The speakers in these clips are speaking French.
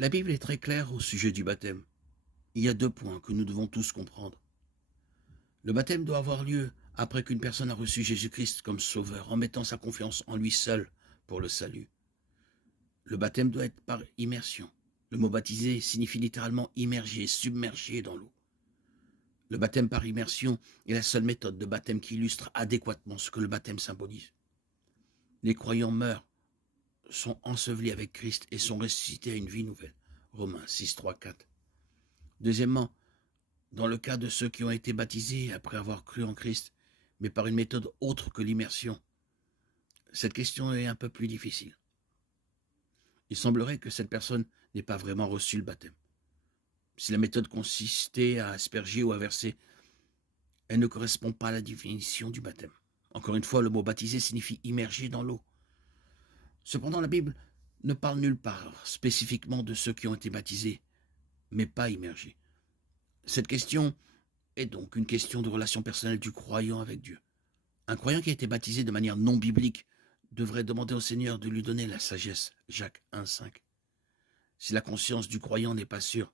La Bible est très claire au sujet du baptême. Il y a 2 points que nous devons tous comprendre. Le baptême doit avoir lieu après qu'une personne a reçu Jésus-Christ comme sauveur, en mettant sa confiance en lui seul pour le salut. Le baptême doit être par immersion. Le mot baptiser signifie littéralement immerger, submerger dans l'eau. Le baptême par immersion est la seule méthode de baptême qui illustre adéquatement ce que le baptême symbolise. Les croyants meurent, sont ensevelis avec Christ et sont ressuscités à une vie nouvelle. Romains 6, 3, 4. Deuxièmement, dans le cas de ceux qui ont été baptisés après avoir cru en Christ, mais par une méthode autre que l'immersion, cette question est un peu plus difficile. Il semblerait que cette personne n'ait pas vraiment reçu le baptême. Si la méthode consistait à asperger ou à verser, elle ne correspond pas à la définition du baptême. Encore une fois, le mot baptiser signifie immerger dans l'eau. Cependant, la Bible ne parle nulle part spécifiquement de ceux qui ont été baptisés, mais pas immergés. Cette question est donc une question de relation personnelle du croyant avec Dieu. Un croyant qui a été baptisé de manière non biblique devrait demander au Seigneur de lui donner la sagesse. Jacques 1, 5. Si la conscience du croyant n'est pas sûre,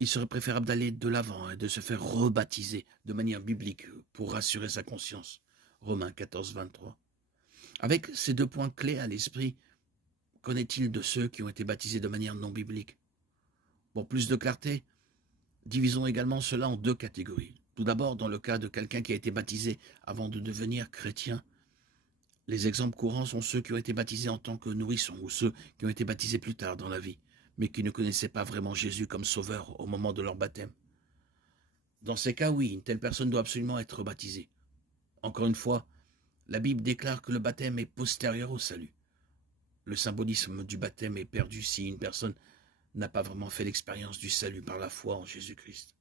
il serait préférable d'aller de l'avant et de se faire rebaptiser de manière biblique pour rassurer sa conscience. Romains 14, 23. Avec ces 2 points clés à l'esprit, qu'en est-il de ceux qui ont été baptisés de manière non biblique? Pour plus de clarté, divisons également cela en 2 catégories. Tout d'abord, dans le cas de quelqu'un qui a été baptisé avant de devenir chrétien, les exemples courants sont ceux qui ont été baptisés en tant que nourrissons ou ceux qui ont été baptisés plus tard dans la vie, mais qui ne connaissaient pas vraiment Jésus comme sauveur au moment de leur baptême. Dans ces cas, oui, une telle personne doit absolument être baptisée. Encore une fois, la Bible déclare que le baptême est postérieur au salut. Le symbolisme du baptême est perdu si une personne n'a pas vraiment fait l'expérience du salut par la foi en Jésus-Christ.